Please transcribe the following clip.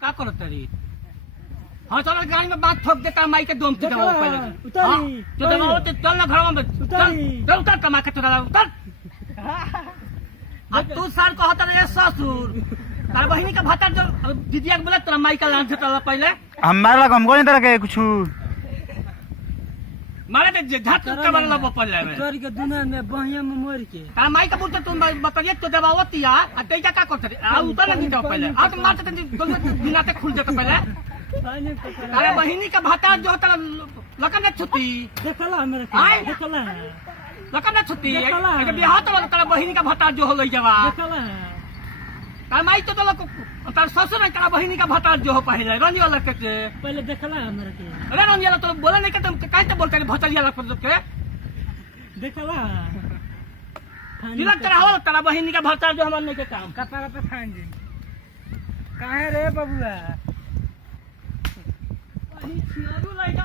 का करत रे हां चल गाड़ी में बात ठोक देता माई के दोम से दबाओ पहले उतारी तो दबाओ तो चल ना घर में चल उतर कमा के तोरा उतर अब तू सर कहत रे ससुर तार बहिनी का भाता जो दीदिया के बोला तोरा माई का लांच चला पहले हमारा लगा हमको नहीं तरह के कुछ मारे दे झाट के वाला पहले में तोरी के दुनिया में बहिया में मर के तार माई का बोलते तुम बताइए तो दबावतिया आ तैका का करत रे आ उतर नहीं जाओ पहले आ तो मारते दोनों दिनाते खुल जाते पहले तारे बहिनी का भाता जो होता लकन ने छुट्टी देखला मेरे आय। देखला लकन ने छुट्टी देखला। ये बियाह तो तारे बहिनी का भाता जो होलै जवा देखला तार माई तो लोग तार ससुर ने तारे बहिनी का भाता जो हो पहले रंजी वाला के पहले देखला मेरे के अरे रंजी वाला तो बोले नहीं के तुम काहे तो बोलते रे भतरिया वाला के देखला तिलक तेरा हो तारा बहिनी का भाता जो हमन के काम कपड़ा पे खान जी काहे रे बबुआ अही छियारू लइका